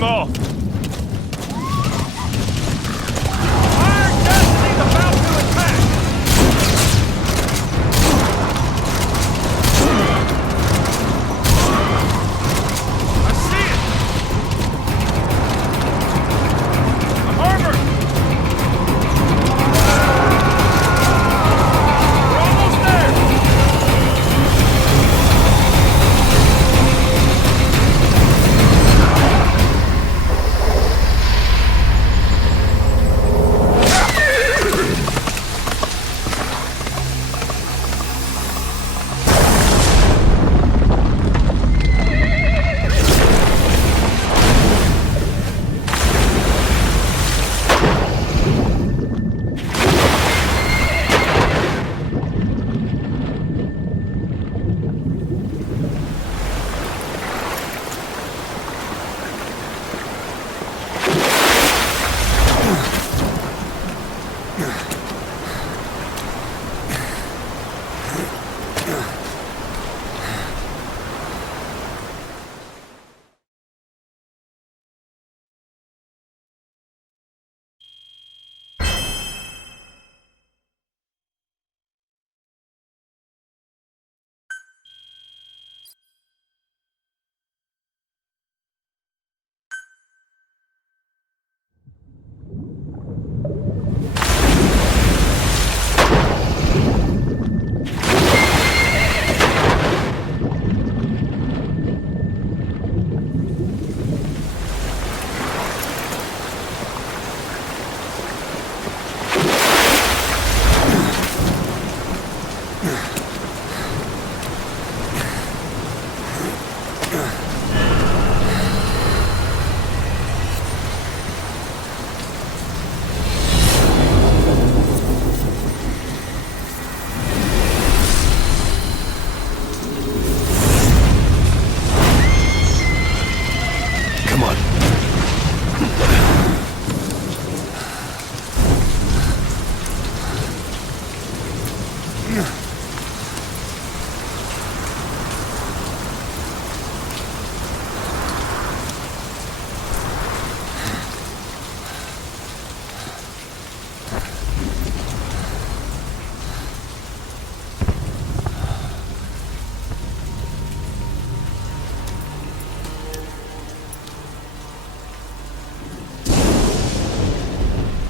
them all! Our destiny's about to attack! I see it! I'm armored! We're almost there!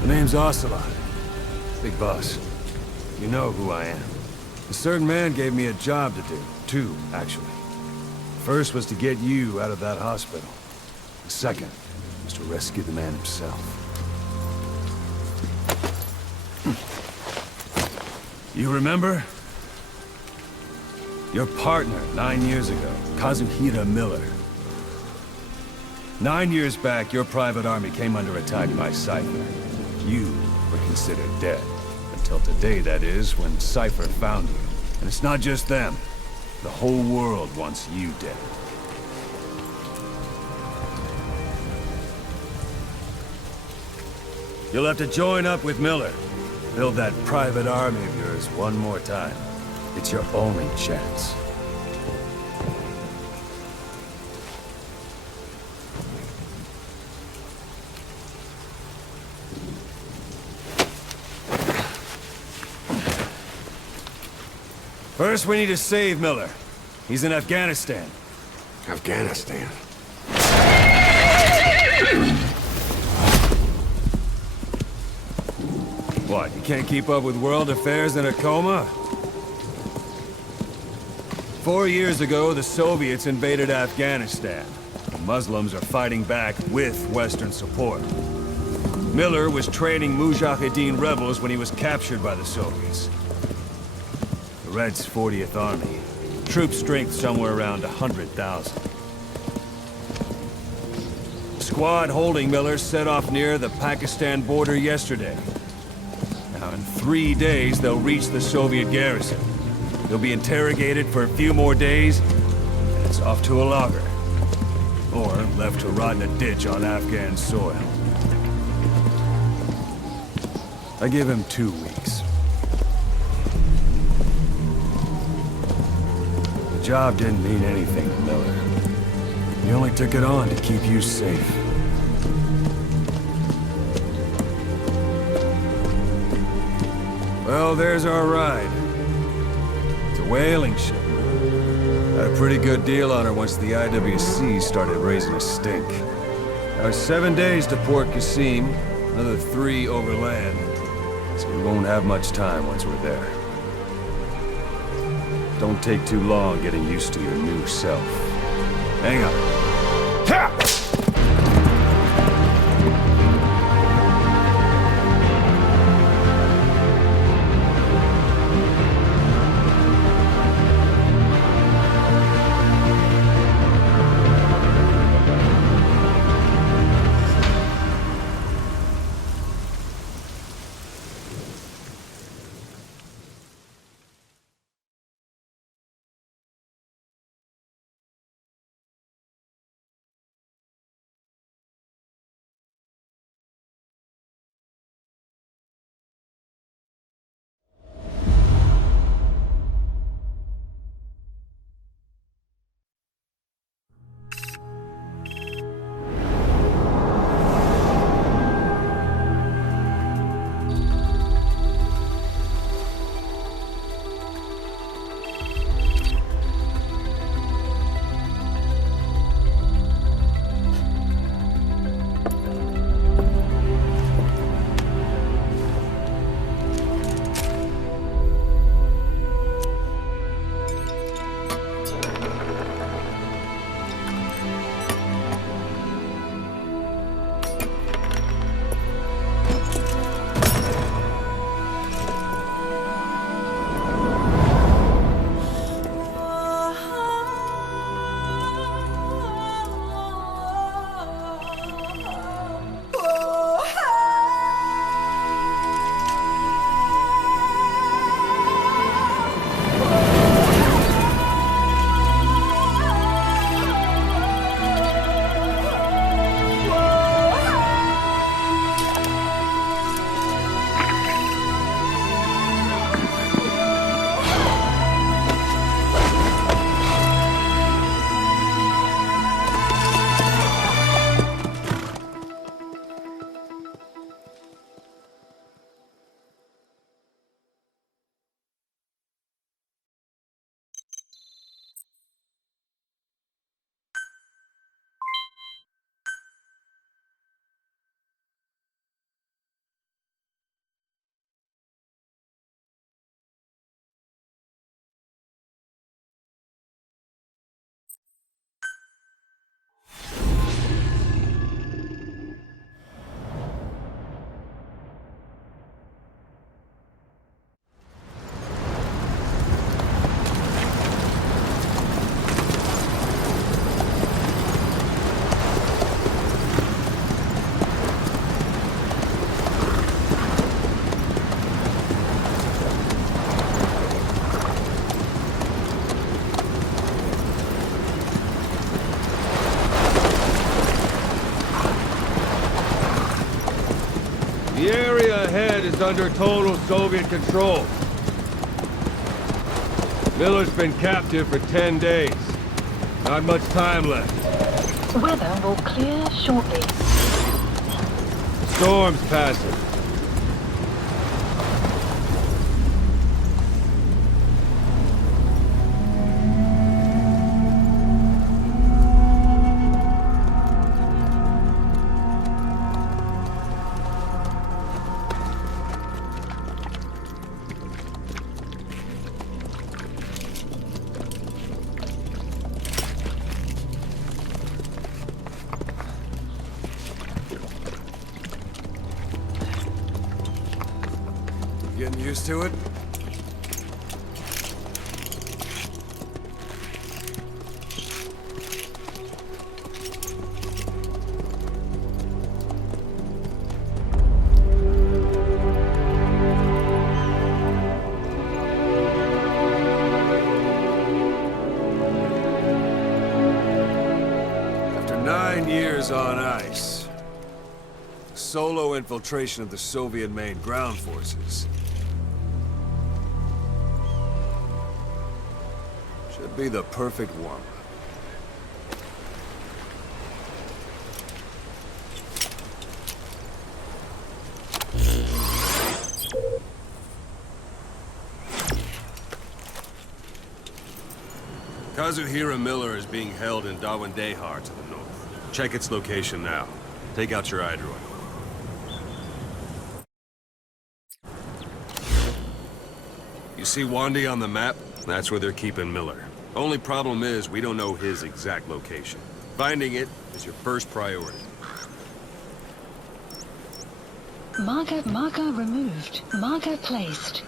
Name's Ocelot. Big boss. You know who I am. A certain man gave me a job to do. Two, actually. First was to get you out of that hospital. The second was to rescue the man himself. You remember? Your partner 9 years ago, Kazuhira Miller. 9 years back, your private army came under attack by Cypher. You were considered dead. Until today, that is, when Cypher found you. And it's not just them. The whole world wants you dead. You'll have to join up with Miller. Build that private army of yours one more time. It's your only chance. First, we need to save Miller. He's in Afghanistan. Afghanistan? What, you can't keep up with world affairs in a coma? 4 years ago, the Soviets invaded Afghanistan. The Muslims are fighting back with Western support. Miller was training Mujahideen rebels when he was captured by the Soviets. The Reds' 40th Army. Troop strength somewhere around 100,000. The squad holding Miller set off near the Pakistan border yesterday. Now, in 3 days, they'll reach the Soviet garrison. They'll be interrogated for a few more days, and it's off to a lager. Or left to rot in a ditch on Afghan soil. I give him 2 weeks. The job didn't mean anything to Miller. He only took it on to keep you safe. Well, there's our ride. It's a whaling ship. Had a pretty good deal on her once the IWC started raising a stink. Now it's 7 days to Port Qasim, another 3 overland. So we won't have much time once we're there. Don't take too long getting used to your new self. Hang on. Ha! The area ahead is under total Soviet control. Miller's been captive for 10 days. Not much time left. Weather will clear shortly. Storm's passing. Getting used to it? After 9 years on ice, solo infiltration of the Soviet main ground forces should be the perfect warm-up. Kazuhira Miller is being held in Dawandehar to the north. Check its location now. Take out your iDroid. You see Wandi on the map? That's where they're keeping Miller. Only problem is, we don't know his exact location. Finding it is your first priority. Marker removed. Marker placed.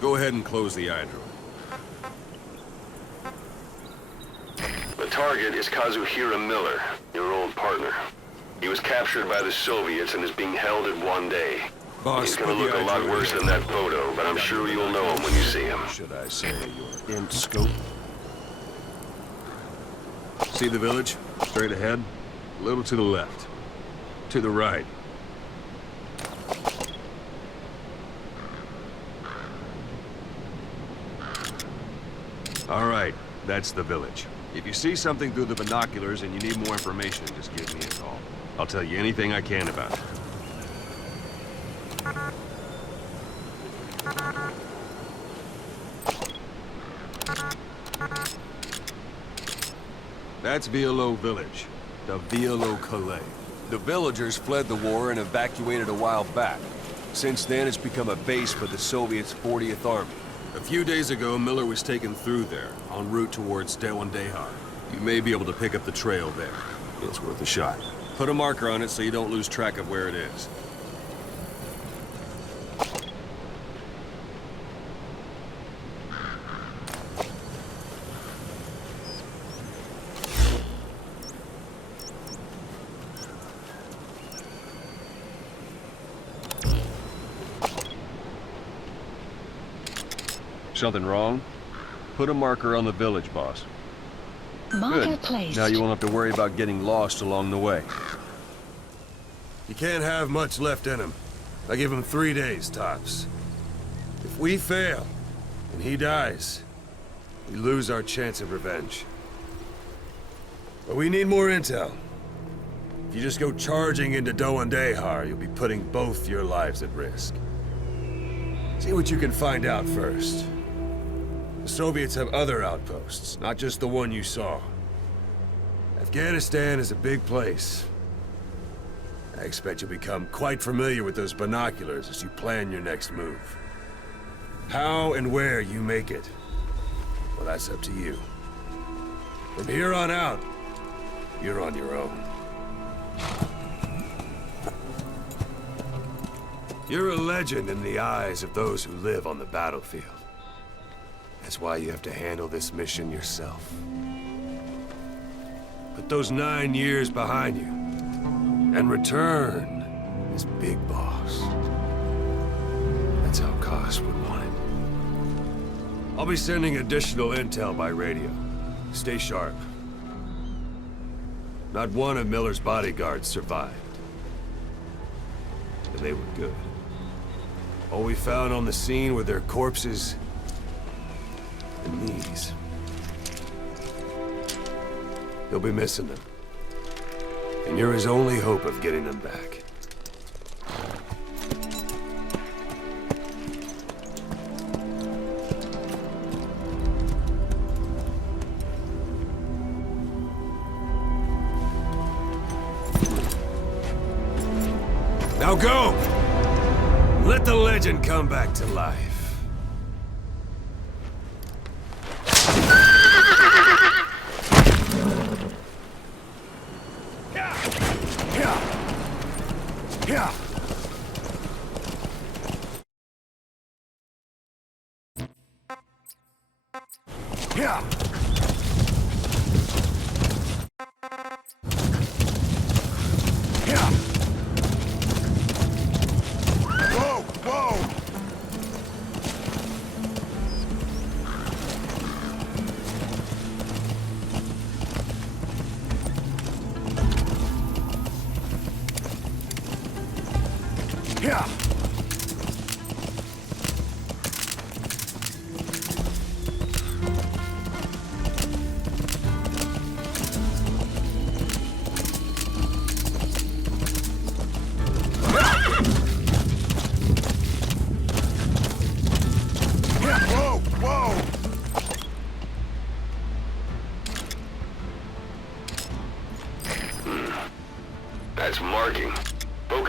Go ahead and close the iDroid. The target is Kazuhira Miller, your old partner. He was captured by the Soviets and is being held at Wandi. Boss, He's gonna put the look a lot iDroid worse in. than that photo, but I'm sure you'll know him when you see him. Should I say your imp scope? See the village? Straight ahead. A little to the left. To the right. All right, that's the village. If you see something through the binoculars and you need more information, just give me a call. I'll tell you anything I can about it. That's Violo Village, the Violo Calais. The villagers fled the war and evacuated a while back. Since then, it's become a base for the Soviets' 40th Army. A few days ago, Miller was taken through there, en route towards Dawandehar. You may be able to pick up the trail there. It's worth a shot. Put a marker on it so you don't lose track of where it is. Something wrong? Put a marker on the village, boss. Marker Good. placed. Now you won't have to worry about getting lost along the way. You can't have much left in him. I give him 3 days, tops. If we fail, and he dies, we lose our chance of revenge. But we need more intel. If you just go charging into Dawandehar, you'll be putting both your lives at risk. See what you can find out first. The Soviets have other outposts, not just the one you saw. Afghanistan is a big place. I expect you'll become quite familiar with those binoculars as you plan your next move. How and where you make it, well, that's up to you. From here on out, you're on your own. You're a legend in the eyes of those who live on the battlefield. That's why you have to handle this mission yourself. Put those 9 years behind you, and return as Big Boss. That's how Koss would want it. I'll be sending additional intel by radio. Stay sharp. Not one of Miller's bodyguards survived. And they were good. All we found on the scene were their corpses and knees. They'll be missing them. And you're his only hope of getting them back. Now go! Let the legend come back to life.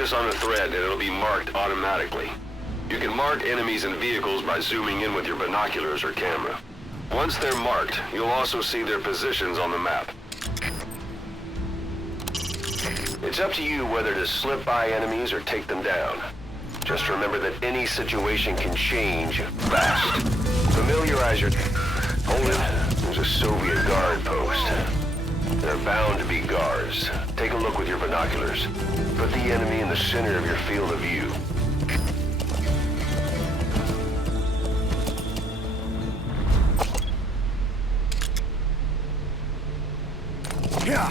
focus on a threat and it'll be marked automatically. You can mark enemies and vehicles by zooming in with your binoculars or camera. Once they're marked, you'll also see their positions on the map. It's up to you whether to slip by enemies or take them down. Just remember that any situation can change fast. Familiarize your... Hold it. There's a Soviet guard post. There are bound to be guards. Take a look with your binoculars. Put the enemy in the center of your field of view. Yeah.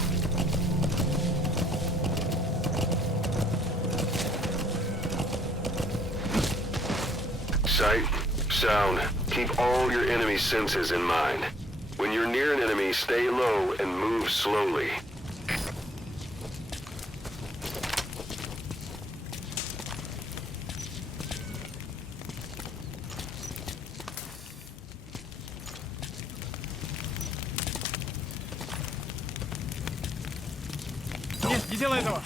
Sight, sound, keep all your enemy senses in mind. When you're near an enemy, stay low and move slowly. Нет, не делай этого!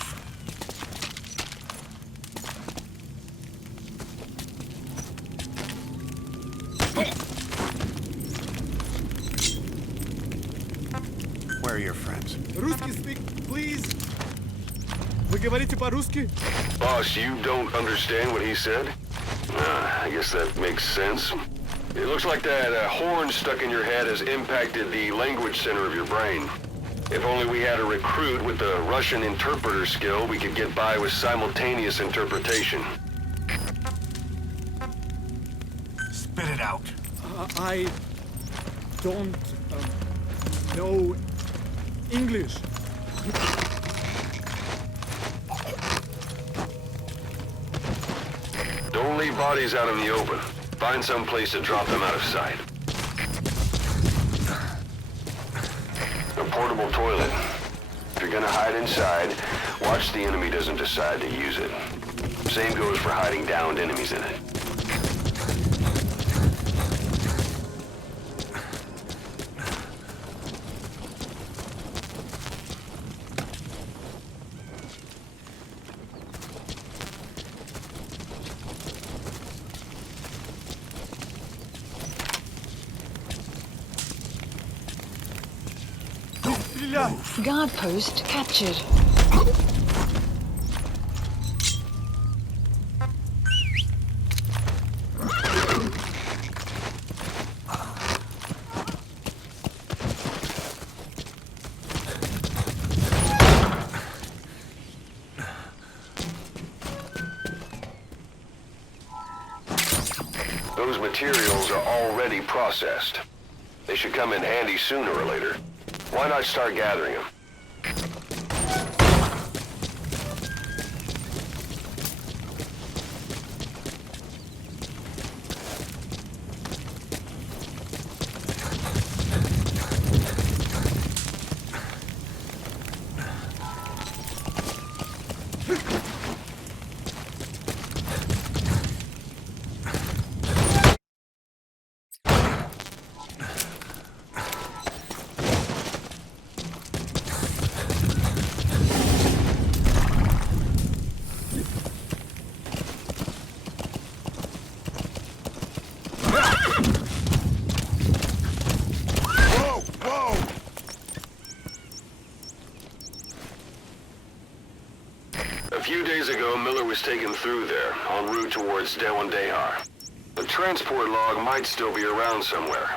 Where are your friends? Русский speak, please! Вы говорите по-русски? Boss, you don't understand what he said? I guess that makes sense. It looks like that horn stuck in your head has impacted the language center of your brain. If only we had a recruit with the Russian interpreter skill, we could get by with simultaneous interpretation. Spit it out. I don't know English. Don't leave bodies out in the open. Find some place to drop them out of sight. A portable toilet. If you're gonna hide inside, watch the enemy doesn't decide to use it. Same goes for hiding downed enemies in it. Guard post captured. Those materials are already processed. They should come in handy sooner or later. Why not start gathering them? A few days ago, Miller was taken through there, en route towards Dewandehar. The transport log might still be around somewhere.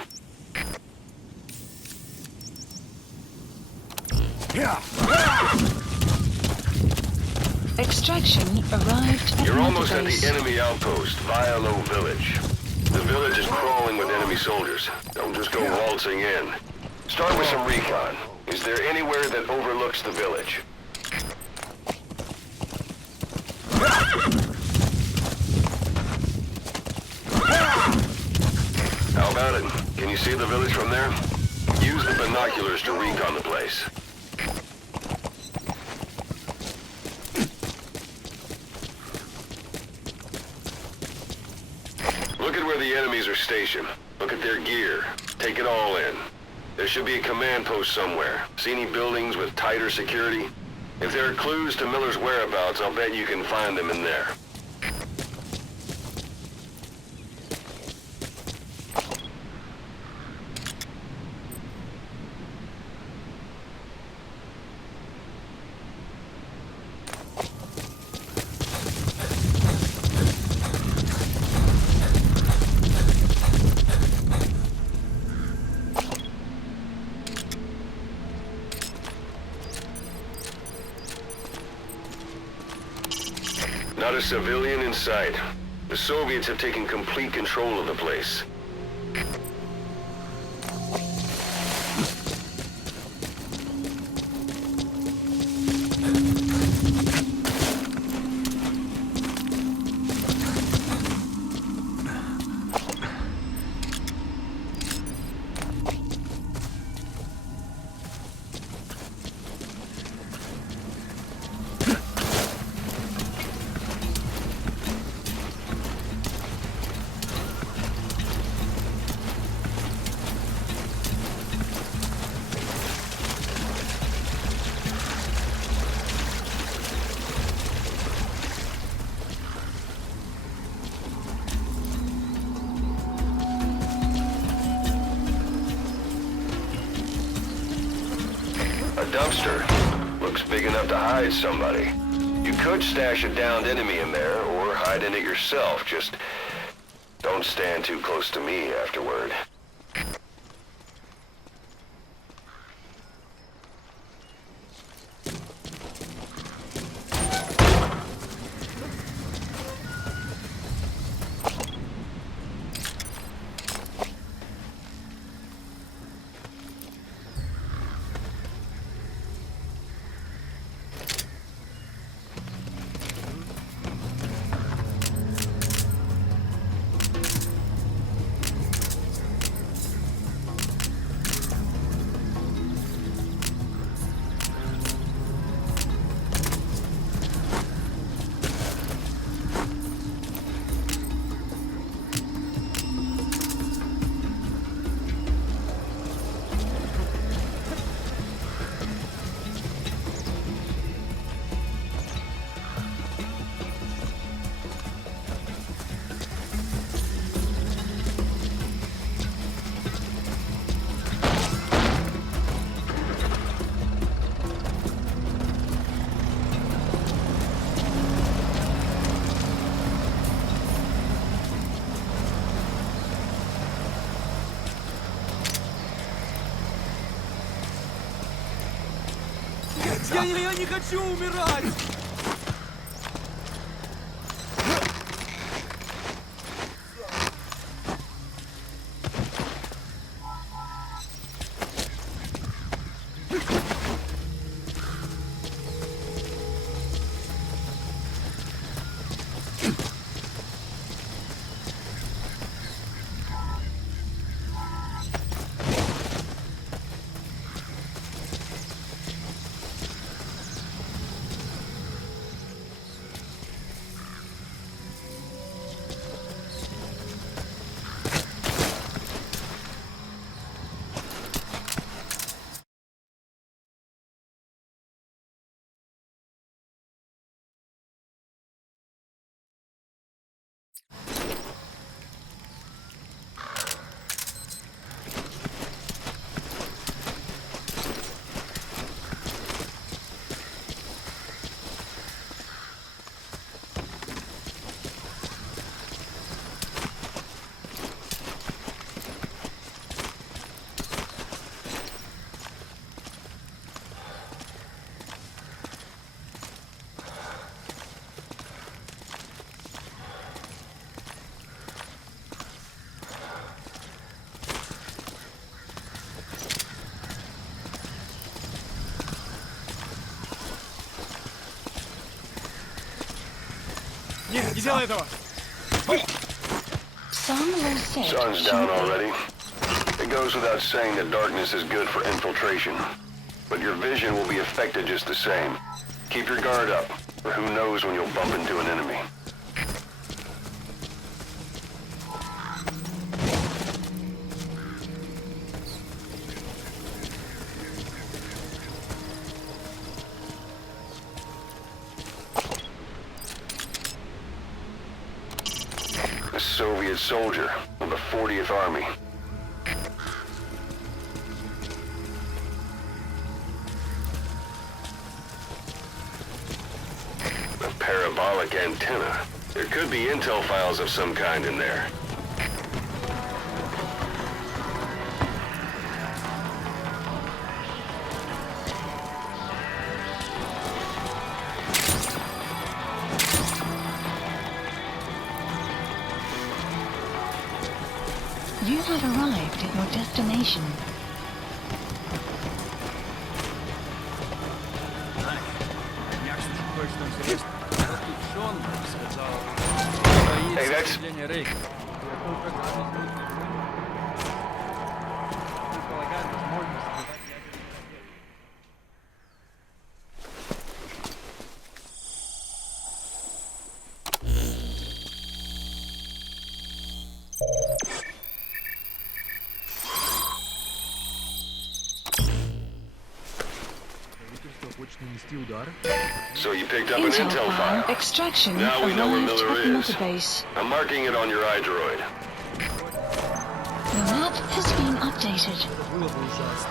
Extraction arrived at You're almost at base. the enemy outpost, Vialo Village. The village is crawling with enemy soldiers. Don't just go waltzing in. Start with some recon. Is there anywhere that overlooks the village? How about it? Can you see the village from there? Use the binoculars to recon the place. Look at where the enemies are stationed. Look at their gear. Take it all in. There should be a command post somewhere. See any buildings with tighter security? If there are clues to Miller's whereabouts, I'll bet you can find them in there. Not a civilian in sight. The Soviets have taken complete control of the place. A dumpster. Looks big enough to hide somebody. You could stash a downed enemy in there, or hide in it yourself. Just don't stand too close to me afterward. Я не хочу умирать! Нет, не делай этого! Sun's down already. It goes without saying that darkness is good for infiltration. But your vision will be affected just the same. Keep your guard up, or who knows when you'll bump into an enemy. a Soviet soldier of the 40th Army. A parabolic antenna. There could be intel files of some kind in there. You have arrived at your destination. Hey, that's... So you picked up an intel file. Extraction Now we know where arrived Miller at is. Mother Base. I'm marking it on your iDroid. The map has been updated. Было бы ужасно.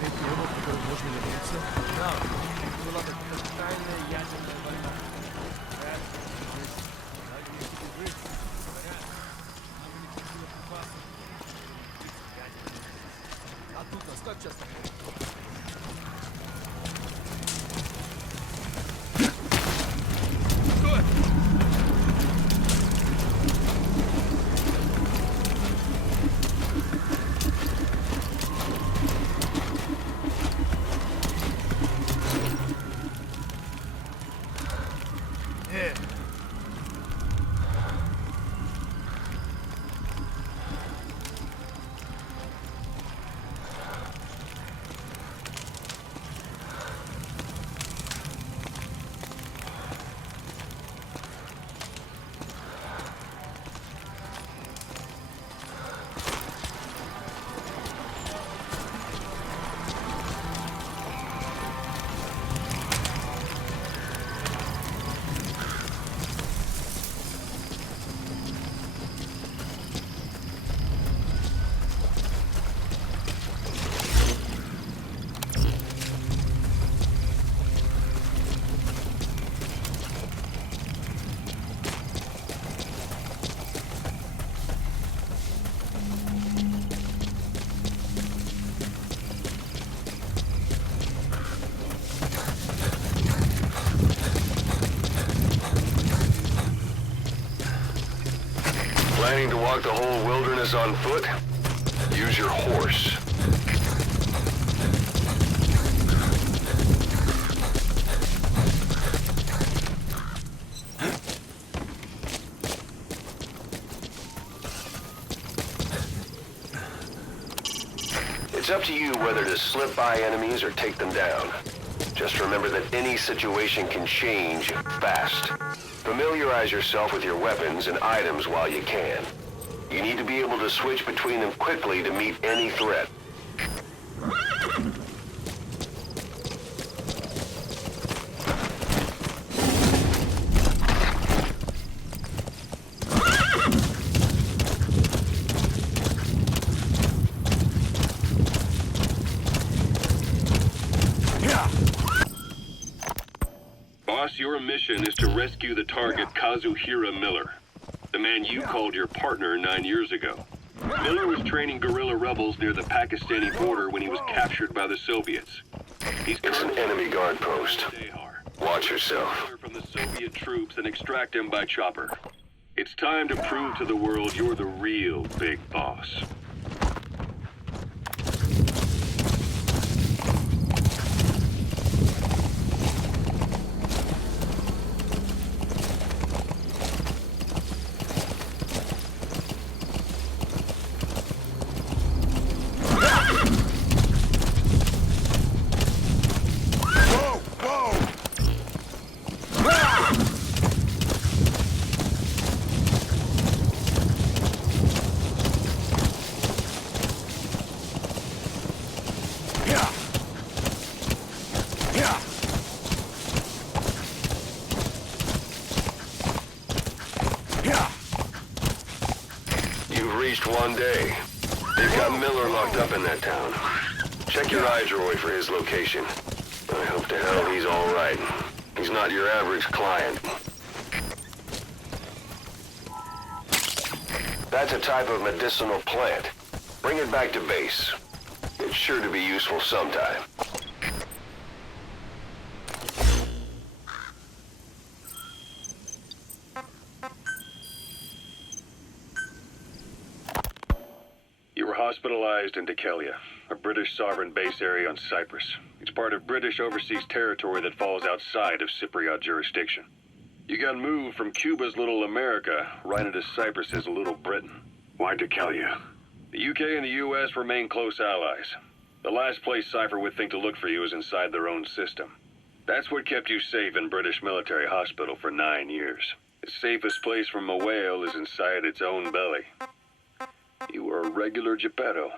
Иметь небо, в котором можно вернуться. Да, была бы тотальная ядерная война. А тут нас как часто? Planning to walk the whole wilderness on foot? Use your horse. It's up to you whether to slip by enemies or take them down. Just remember that any situation can change fast. Familiarize yourself with your weapons and items while you can. You need to be able to switch between them quickly to meet any threat. Boss, your mission is to rescue the target Kazuhira Miller, the man you called your partner 9 years ago. Miller was training guerrilla rebels near the Pakistani border when he was captured by the Soviets. It's an enemy guard post. Watch yourself. From the Soviet troops and extract him by chopper. It's time to prove to the world you're the real big boss. least one day. They've got Miller locked up in that town. Check your iDroid for his location. I hope to hell he's all right. He's not your average client. That's a type of medicinal plant. Bring it back to base. It's sure to be useful sometime. You were hospitalized in Decalia, a British sovereign base area on Cyprus. It's part of British overseas territory that falls outside of Cypriot jurisdiction. You got moved from Cuba's Little America right into Cyprus's Little Britain. Why Decalia? The UK and the US remain close allies. The last place Cypher would think to look for you is inside their own system. That's what kept you safe in British military hospital for 9 years. The safest place from a whale is inside its own belly. You were a regular Geppetto.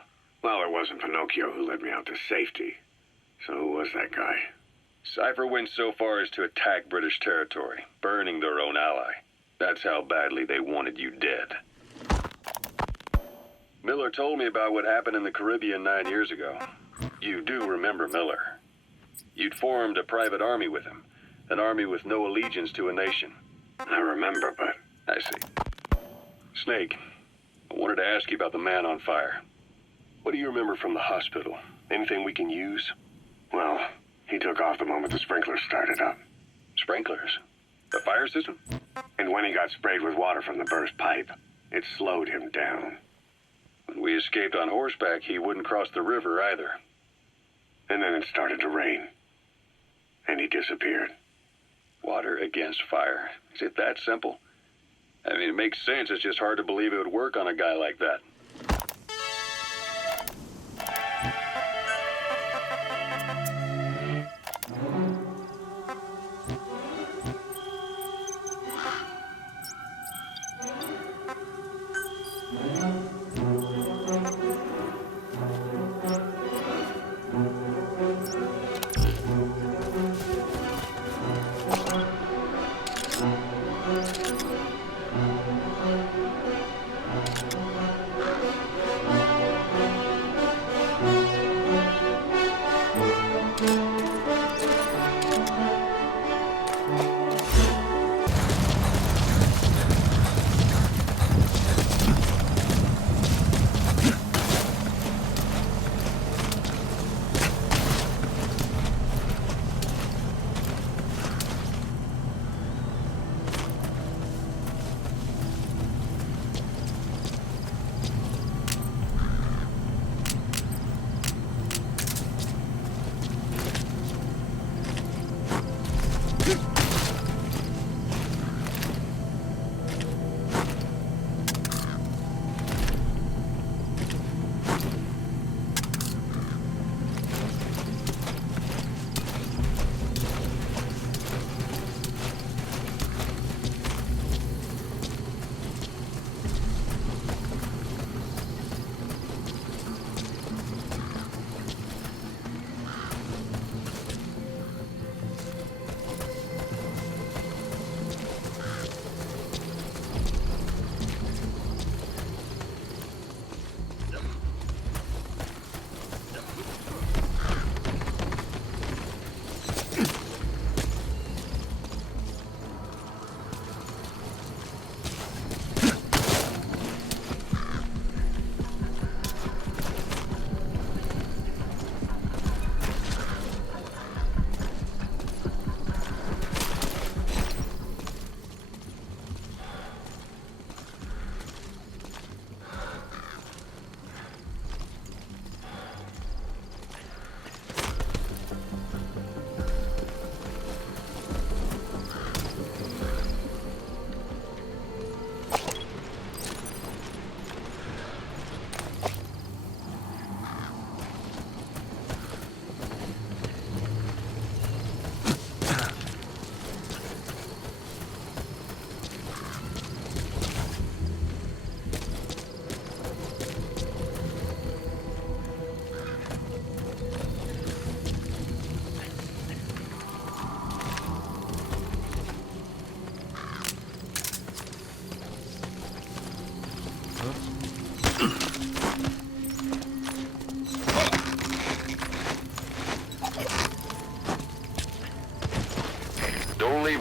Well, it wasn't Pinocchio who led me out to safety. So who was that guy? Cypher went so far as to attack British territory, burning their own ally. That's how badly they wanted you dead. Miller told me about what happened in the Caribbean 9 years ago. You do remember Miller. You'd formed a private army with him, an army with no allegiance to a nation. I remember, but... I see. Snake, I wanted to ask you about the man on fire. What do you remember from the hospital? Anything we can use? Well, he took off the moment the sprinklers started up. Sprinklers? The fire system? And when he got sprayed with water from the burst pipe, it slowed him down. When we escaped on horseback, he wouldn't cross the river either. And then it started to rain. And he disappeared. Water against fire. Is it that simple? I mean, it makes sense. It's just hard to believe it would work on a guy like that.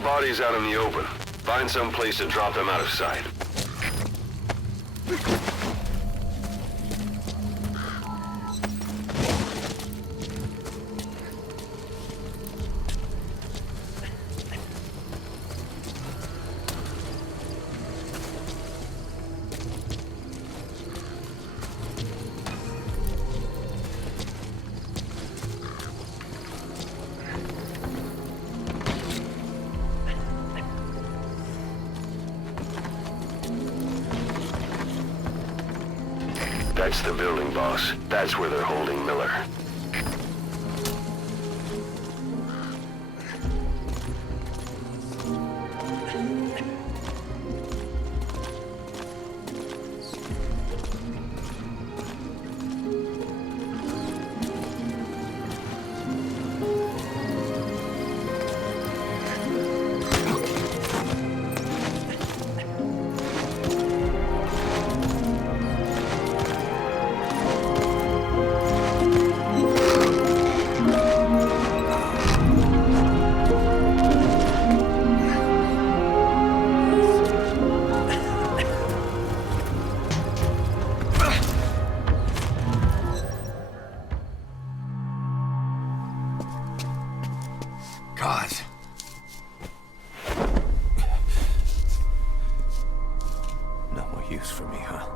bodies out in the open. Find some place to drop them out of sight. That's the building, boss. That's where they're holding Miller. God. No more use for me, huh?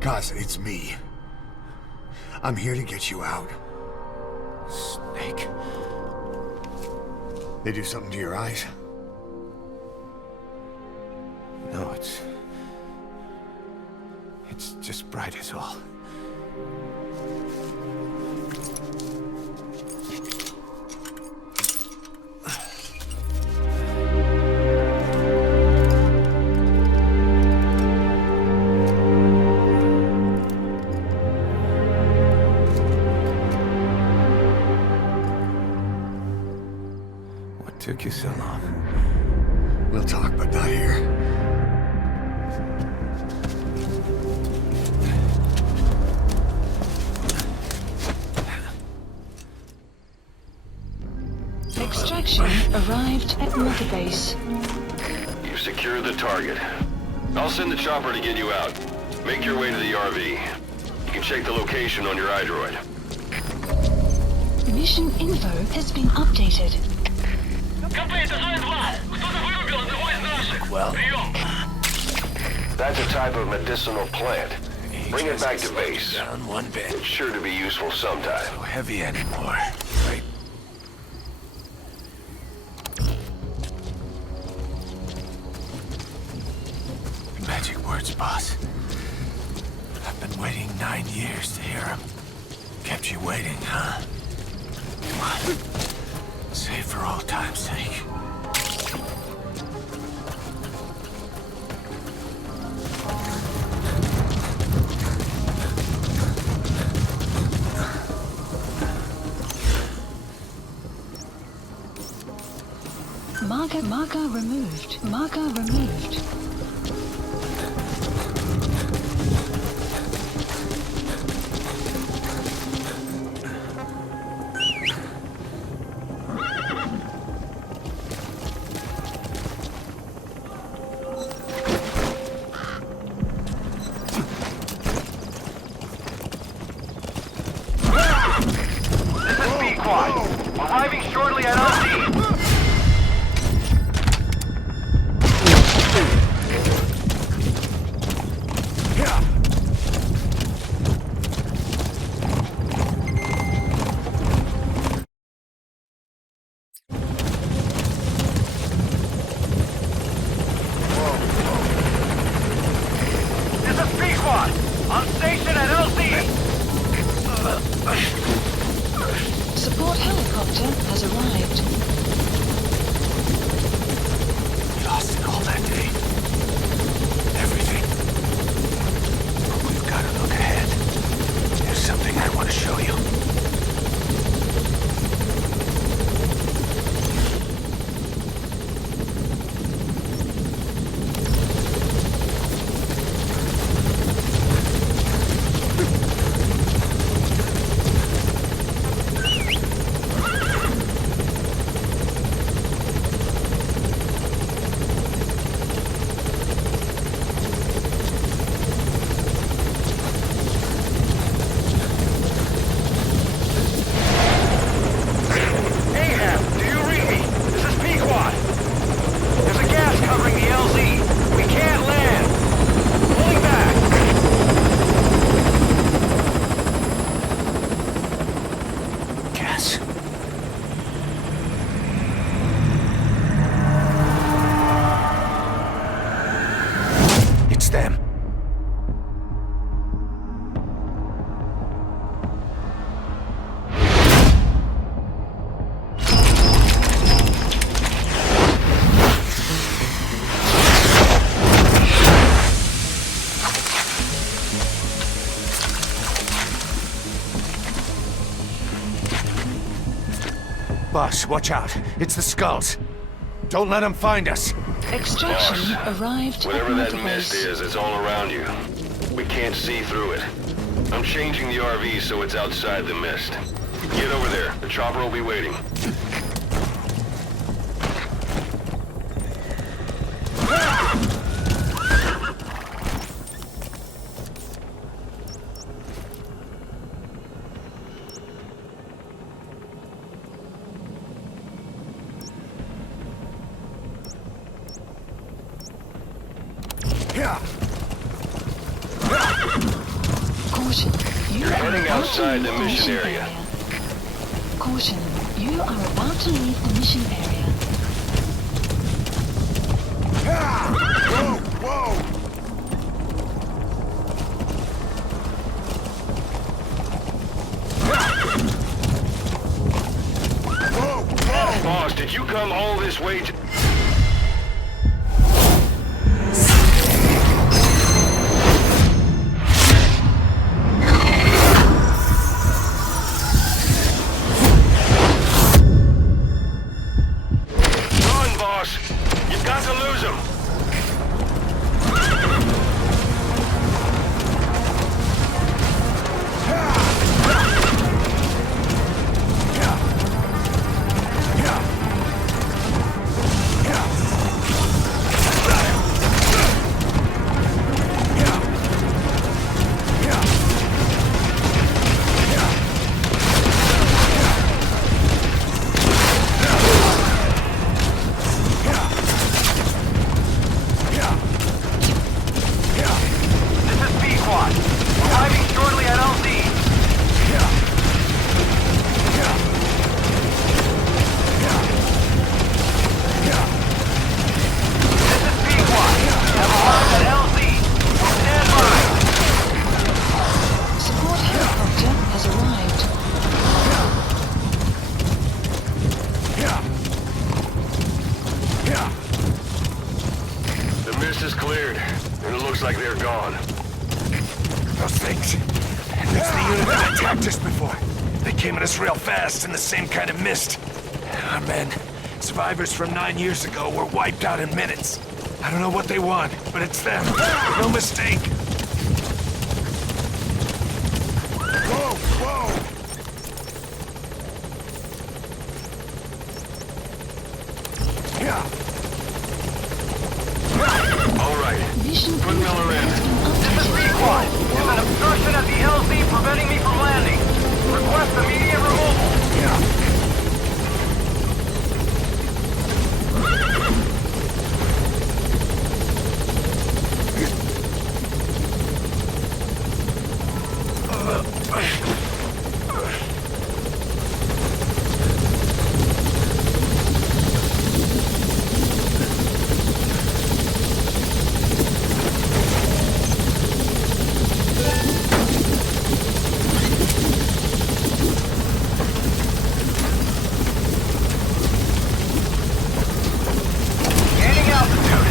Cause it's me. I'm here to get you out. Snake. They do something to your eyes? No, it's just bright as all. What took you so long? We'll talk, but not here. Extraction arrived at Mother Base. You've secured the target. I'll send the chopper to get you out. Make your way to the RV. You can check the location on your iDroid. Mission info has been updated. Well, that's a type of medicinal plant. Bring it back to base. Down one bit. It's sure to be useful sometime. So heavy anymore, right? Magic words, boss. I've been waiting 9 years to hear them. Kept you waiting, huh? Come on. Say it for old time's sake. Marker removed. Marker removed. This is B-Quad. Arriving shortly at RV. Boss, watch out. It's the skulls. Don't let them find us. Extraction arrived Whatever at that motor mist base. is, it's all around you. We can't see through it. I'm changing the RV so it's outside the mist. Get over there. The chopper will be waiting. Caution, you are Heading about outside to the leave mission area. Caution, you are about to leave the mission area. Boss, did you come all this way to... Run, boss! You've got to lose him! Support helicopter has arrived. The mist is cleared, and it looks like they're gone. Those things. That's the unit that attacked us before. They came at us real fast in the same kind of mist. Our men, survivors from 9 years ago, were wiped out in minutes. I don't know what they want, but it's them. No mistake. Whoa, whoa! Yeah. All right, Mission put Miller in. There's an obstruction at the LZ preventing me from landing. Request immediate removal. Gaining altitude.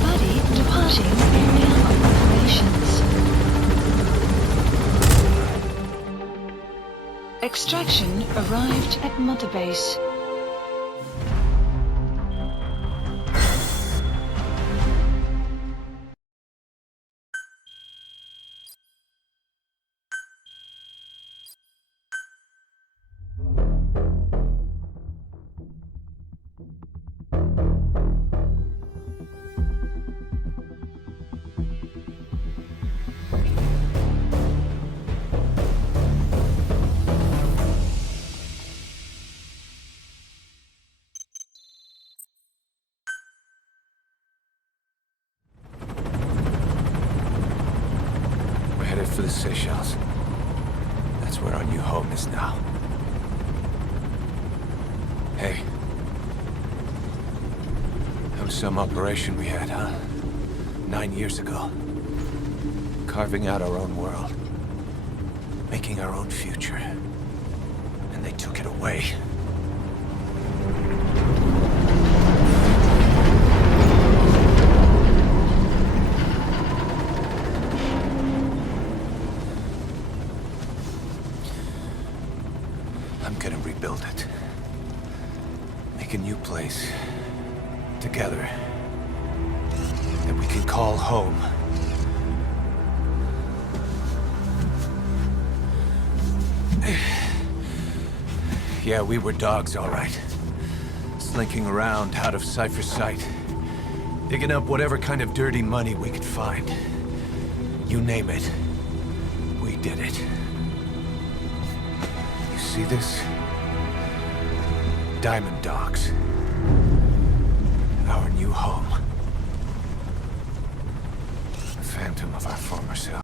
Buddy departing area of operations. Extraction arrived at Mother Base. We're headed for the Seychelles. That's where our new home is now. Hey. That was some operation we had, huh? 9 years ago. Carving out our own world. Making our own future. And they took it away. I'm gonna rebuild it. Make a new place. Together. That we can call home. Yeah, we were dogs, all right. Slinking around out of Cypher's sight. Digging up whatever kind of dirty money we could find. You name it. We did it. You see this? Diamond Dogs. Our new home. The phantom of our former self.